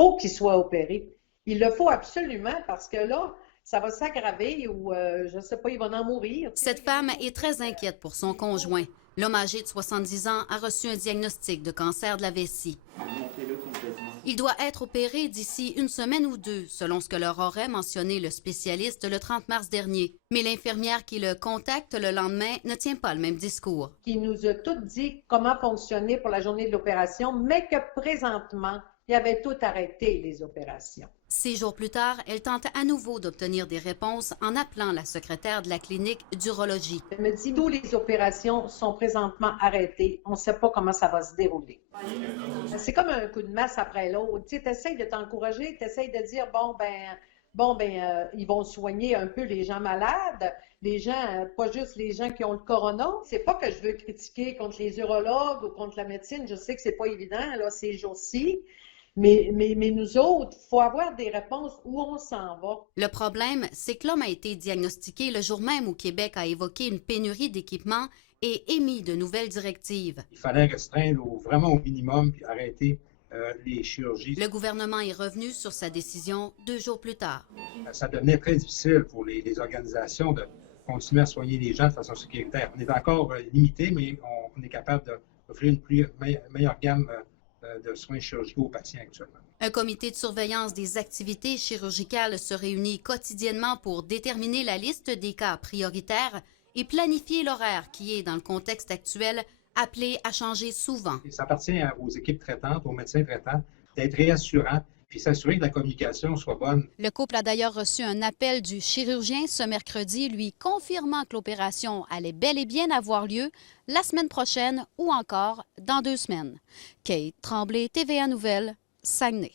faut qu'il soit opéré. Il le faut absolument parce que là, ça va s'aggraver ou, je ne sais pas, il va en mourir. Cette femme est très inquiète pour son conjoint. L'homme âgé de 70 ans a reçu un diagnostic de cancer de la vessie. Il doit être opéré d'ici une semaine ou deux, selon ce que leur aurait mentionné le spécialiste le 30 mars dernier. Mais l'infirmière qui le contacte le lendemain ne tient pas le même discours. Il nous a tout dit comment fonctionner pour la journée de l'opération, mais que présentement, il avait tout arrêté, les opérations. 6 jours plus tard, elle tente à nouveau d'obtenir des réponses en appelant la secrétaire de la clinique d'urologie. Elle me dit, toutes les opérations sont présentement arrêtées. On ne sait pas comment ça va se dérouler. C'est comme un coup de masse après l'autre. Tu essaies de t'encourager, tu essaies de dire, ils vont soigner un peu les gens malades, les gens, pas juste les gens qui ont le corona. C'est pas que je veux critiquer contre les urologues ou contre la médecine. Je sais que c'est pas évident, là, ces jours-ci. Mais nous autres, il faut avoir des réponses où on s'en va. Le problème, c'est que l'homme a été diagnostiqué le jour même où Québec a évoqué une pénurie d'équipements et émis de nouvelles directives. Il fallait restreindre vraiment au minimum puis arrêter les chirurgies. Le gouvernement est revenu sur sa décision 2 jours plus tard. Ça devenait très difficile pour les organisations de continuer à soigner les gens de façon sécuritaire. On est encore limité, mais on est capable d'offrir une meilleure gamme de soins chirurgicaux aux patients actuellement. Un comité de surveillance des activités chirurgicales se réunit quotidiennement pour déterminer la liste des cas prioritaires et planifier l'horaire qui est, dans le contexte actuel, appelé à changer souvent. Ça appartient aux équipes traitantes, aux médecins traitants, d'être réassurants puis s'assurer que la communication soit bonne. Le couple a d'ailleurs reçu un appel du chirurgien ce mercredi, lui confirmant que l'opération allait bel et bien avoir lieu la semaine prochaine ou encore dans 2 semaines. Kate Tremblay, TVA Nouvelles, Saguenay.